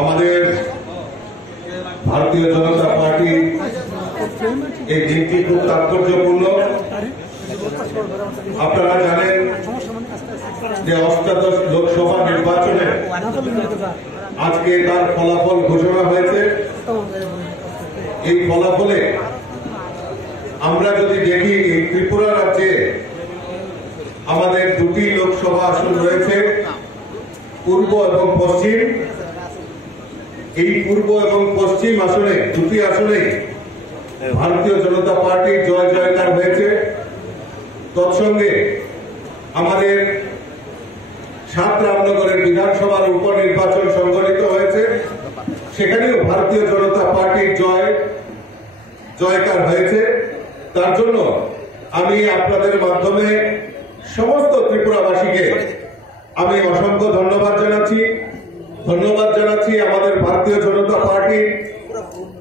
আমাদের ভারতীয় জনতা পার্টি এই দিনটি খুব তাৎপর্যপূর্ণ। আপনারা জানেন যে অষ্টাদশ লোকসভা নির্বাচনে আজকে তার ফলাফল ঘোষণা হয়েছে। এই ফলাফলে আমরা যদি দেখি এই ত্রিপুরা রাজ্যে আমাদের দুটি লোকসভা আসন রয়েছে, পূর্ব এবং পশ্চিম। এই পূর্ব এবং পশ্চিম আসনে দুটি আসনে ভারতীয় জনতা পার্টির জয় জয়কার হয়েছে। তৎসঙ্গে আমাদের 7 রামনগরের বিধানসভার উপনির্বাচন সংঘটিত হয়েছে, সেখানেও ভারতীয় জনতা পার্টির জয়কার হয়েছে। তার জন্য আমি আপনাদের মাধ্যমে সমস্ত ত্রিপুরাবাসীকে আমি অসংখ্য ধন্যবাদ জানাচ্ছি আমাদের ভারতীয় জনতা পার্টির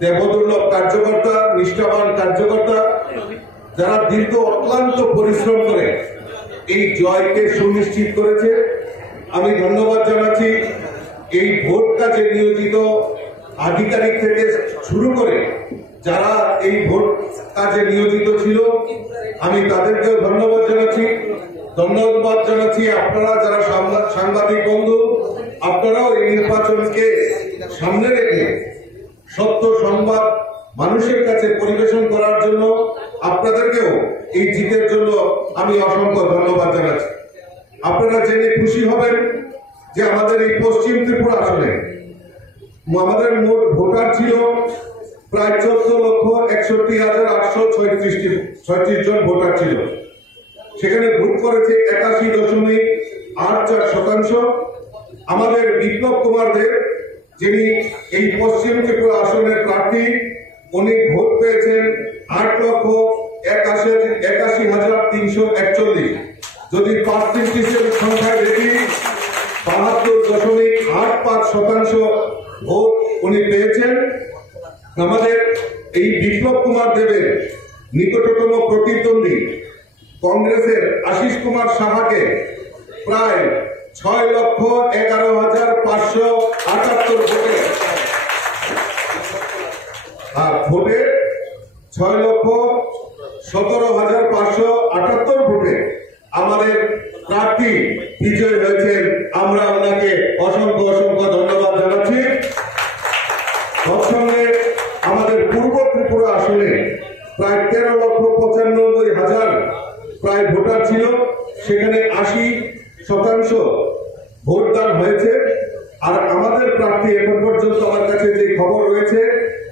দেবদুর্লভ কার্যকর্তা, নিষ্ঠাবান কার্যকর্তা, যারা দীর্ঘ অক্লান্ত পরিশ্রম করে এই জয়কে সুনিশ্চিত করেছে। আমি ধন্যবাদ জানাচ্ছি এই ভোট কাজে নিয়োজিত আধিকারিক থেকে শুরু করে যারা এই ভোট কাজে নিয়োজিত ছিল, আমি তাদেরকেও ধন্যবাদ জানাচ্ছি। আপনারা যারা সাংবাদিক বন্ধু, আপনারাও এই নির্বাচনকে সামনে রেখে সত্য সংবাদ মানুষের কাছে পরিবেশন করার জন্য আপনাদেরকেও এই জিতের জন্য আমি অসংখ্য ধন্যবাদ জানাচ্ছি। আপনারা জেনে খুশি হবেন যে আমাদের এই পশ্চিম ত্রিপুরা আসনে আমাদের মোট ভোটার ছিল প্রায় 14,61,836 জন ভোটার ছিল। সেখানে ভোট করেছে 81.84%। আমাদের বিপ্লব কুমার দেব, যিনি এই পশ্চিম ত্রিপুরা আসনের প্রার্থী, উনি ভোট পেয়েছেন 8,81,341। যদি পার্সেন্টেজের সংখ্যায় দেখি 72.85% ভোট উনি পেয়েছেন। আমাদের এই বিপ্লব কুমার দেবের নিকটতম প্রতিদ্বন্দ্বী কংগ্রেসের আশিস কুমার সাহাকে প্রায় 6,11,578 ভোটে 6,17,578 ভোটে আমাদের প্রার্থী বিজয় হয়েছেন। আমরা ওনাকে অসংখ্য ধন্যবাদ জানাচ্ছি। তৎসঙ্গে আমাদের পূর্ব ত্রিপুরা আসনে প্রায় 13,95,000 প্রায় ভোটার ছিল, সেখানে 80% ভোটদান হয়েছে। আর আমাদের প্রার্থী এখন পর্যন্ত আমার কাছে যে খবর রয়েছে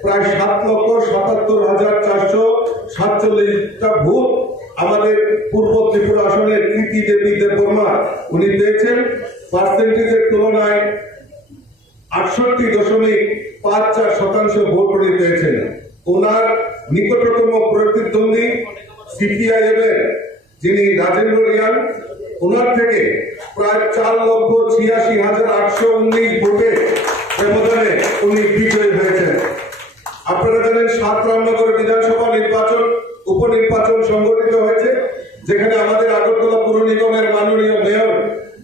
প্রায় 7,77,447টা ভোট আমাদের পূর্ব ত্রিপুরা আসনের কৃতি দেবী দেববর্মা উনি পেয়েছেন। পার্সেন্টেজের তুলনায় 68.54% ভোট উনি পেয়েছেন। ওনার নিকটতম প্রতিদ্বন্দ্বী সিপিআইএম এর যিনি রাজেন্দ্র রিয়াং, ওনার থেকে প্রায় 4,86,819 ভোটে ব্যবধানে উনি বিজয়ী হয়েছেন। আপনারা জানেন 7 রামনগর বিধানসভা উপনির্বাচন সংগঠিত হয়েছে, যেখানে আমাদের আগরতলা পুর নিগমের মাননীয় মেয়র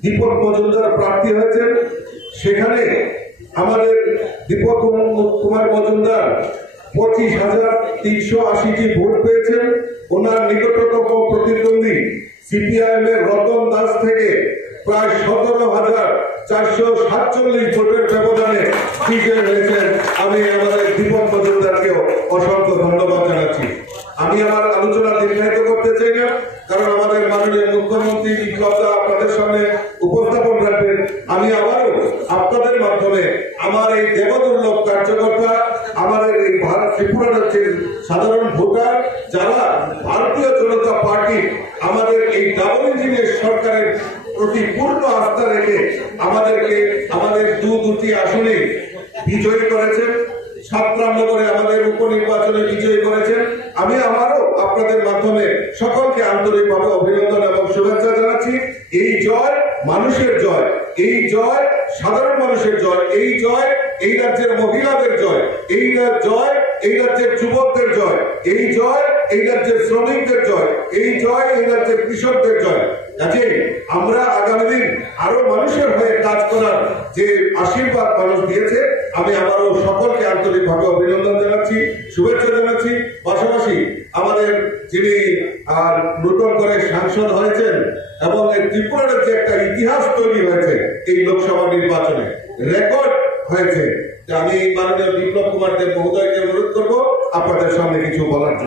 দীপক মজুমদার প্রার্থী হয়েছেন। সেখানে আমাদের দীপক কুমার মজুমদার 25,380টি ভোট পেয়েছেন। ওনার নিকটতম প্রতিদ্বন্দ্বী সিপিআইএম এর রতন দাস থেকে প্রায় 17,447 ভোটের ব্যবধানে বিজয়ী হয়েছেন। আমি আমাদের দীপক মজুমদারকেও অসংখ্য ধন্যবাদ জানাচ্ছি। আমি আমার আলোচনা দীর্ঘায়িত করতে চাই না, কারণ আমাদের মাননীয় মুখ্যমন্ত্রী বিপ্লবদা আপনাদের সামনে উপস্থাপন রাখবেন। আমি আবারও আপনাদের মাধ্যমে আমার এই দেবদুর্লভ কার্যকর্তা, আমাদের এই ত্রিপুরা রাজ্যের সাধারণ ভোটার, যারা ভারতীয় জনতা পার্টি আমাদের এই ডাবল ইঞ্জিনের সরকারের প্রতি পূর্ণ আস্থা রেখে আমাদেরকে আমাদের দুটি আসনে বিজয়ী করেছেন, 7 রামনগরে আমাদের উপনির্বাচনে বিজয়ী করেছেন। আমি আমারও আপনাদের মাধ্যমে সকলকে আন্তরিকভাবে অভিনন্দন এবং শুভেচ্ছা জানাচ্ছি। এই জয় মানুষের জয়, এই জয় সাধারণ মানুষের জয়, এই জয় এই রাজ্যের মহিলাদের জয়, এই জয় এই রাজ্যের যুবকদের জয়, এই জয় এই রাজ্যের শ্রমিকদের জয়, এই জয় এই রাজ্যের কৃষকদের জয়। কাজে আমরা আগামী দিন আরো মানুষের হয়ে কাজ করার যে আশীর্বাদ মানুষ দিয়েছে, আমি আবারও সকলকে আন্তরিকভাবে অভিনন্দন জানাচ্ছি, শুভেচ্ছা জানাচ্ছি। পাশাপাশি আমাদের যিনি নতুন করে সাংসদ হয়েছেন এবং ত্রিপুরার যে একটা ইতিহাস তৈরি হয়েছে এই লোকসভা নির্বাচনে, রেকর্ড হয়েছে, আমি মাননীয় বিপ্লব কুমার দেব মহোদয়কে অনুরোধ করবো আপনাদের সামনে কিছু বলার জন্য।